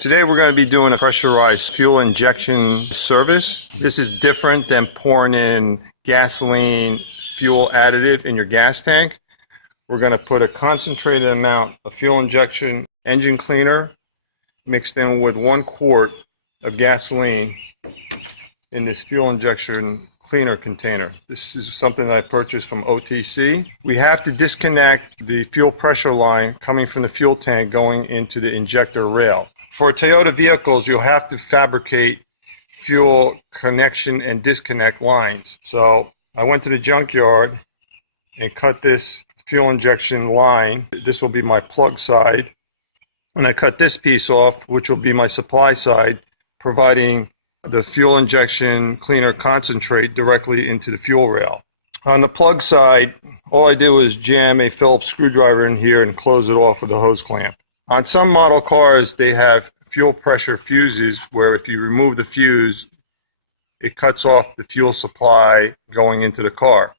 Today we're going to be doing a pressurized fuel injection service. This is different than pouring in gasoline fuel additive in your gas tank. We're going to put a concentrated amount of fuel injection engine cleaner mixed in with 1 quart of gasoline in this fuel injection cleaner container. This is something that I purchased from OTC. We have to disconnect the fuel pressure line coming from the fuel tank going into the injector rail. For Toyota vehicles, you'll have to fabricate fuel connection and disconnect lines. So I went to the junkyard and cut this fuel injection line. This will be my plug side. And I cut this piece off, which will be my supply side, providing the fuel injection cleaner concentrate directly into the fuel rail. On the plug side, all I did was jam a Phillips screwdriver in here and close it off with a hose clamp. On some model cars, they have fuel pressure fuses where if you remove the fuse, it cuts off the fuel supply going into the car.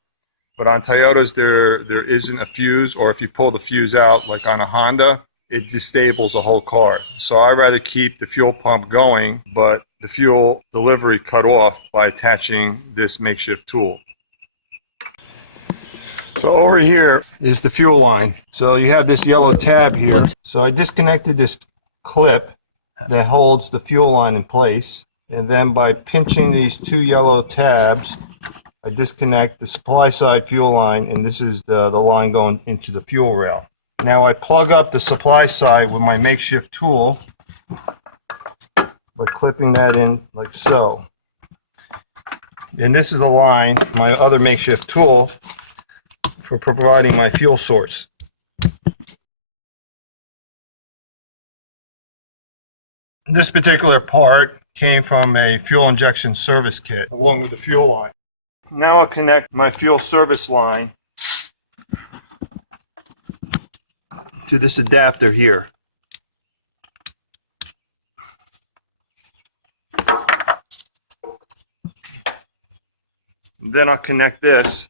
But on Toyotas, there isn't a fuse, or if you pull the fuse out, like on a Honda, it disables the whole car. So I'd rather keep the fuel pump going, but the fuel delivery cut off by attaching this makeshift tool. So over here is the fuel line. So you have this yellow tab here. So I disconnected this clip that holds the fuel line in place. And then by pinching these 2 yellow tabs, I disconnect the supply side fuel line, and this is the line going into the fuel rail. Now I plug up the supply side with my makeshift tool by clipping that in like so. And this is the line, my other makeshift tool, for providing my fuel source. This particular part came from a fuel injection service kit along with the fuel line. Now I'll connect my fuel service line to this adapter here. Then I'll connect this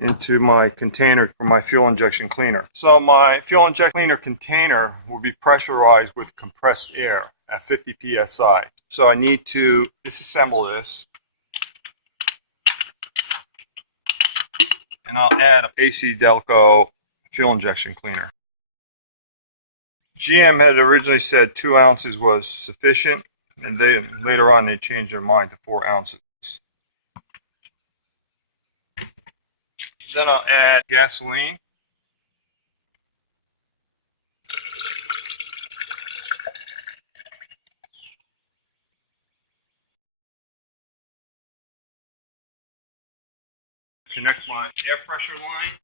into my container for my fuel injection cleaner. So my fuel injection cleaner container will be pressurized with compressed air at 50 psi. So I need to disassemble this, and I'll add a AC Delco fuel injection cleaner. GM had originally said 2 ounces was sufficient, and later on they changed their mind to 4 ounces. Then I'll add gasoline. Connect my air pressure line.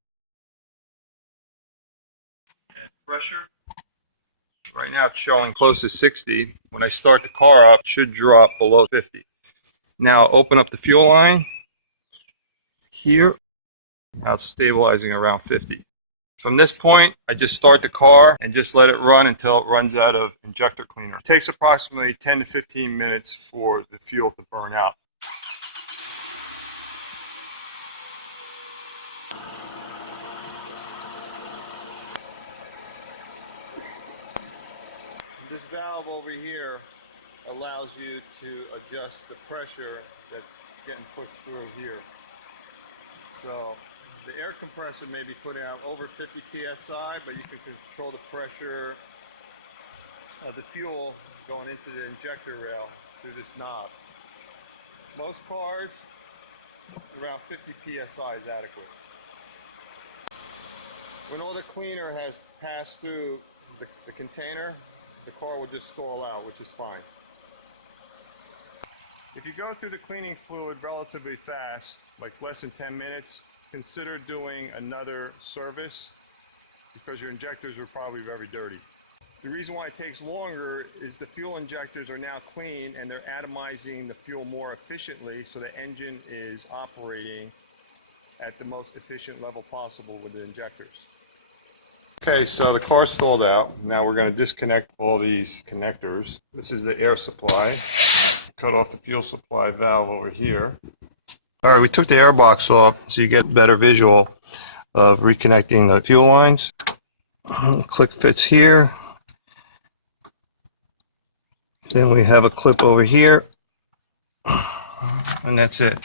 Add pressure. Right now it's showing close to 60. When I start the car up, it should drop below 50. Now open up the fuel line here. Now it's stabilizing around 50. From this point, I just start the car and just let it run until it runs out of injector cleaner. It takes approximately 10 to 15 minutes for the fuel to burn out. This valve over here allows you to adjust the pressure that's getting pushed through here. So the air compressor may be putting out over 50 psi, but you can control the pressure of the fuel going into the injector rail through this knob. Most cars, around 50 psi is adequate. When all the cleaner has passed through the container, the car will just stall out, which is fine. If you go through the cleaning fluid relatively fast, like less than 10 minutes, consider doing another service because your injectors are probably very dirty. The reason why it takes longer is the fuel injectors are now clean and they're atomizing the fuel more efficiently, so the engine is operating at the most efficient level possible with the injectors. Okay, so the car stalled out. Now we're going to disconnect all these connectors. This is the air supply. Cut off the fuel supply valve over here. All right, we took the air box off so you get better visual. of reconnecting the fuel lines. Click fits here. Then we have a clip over here, and that's it.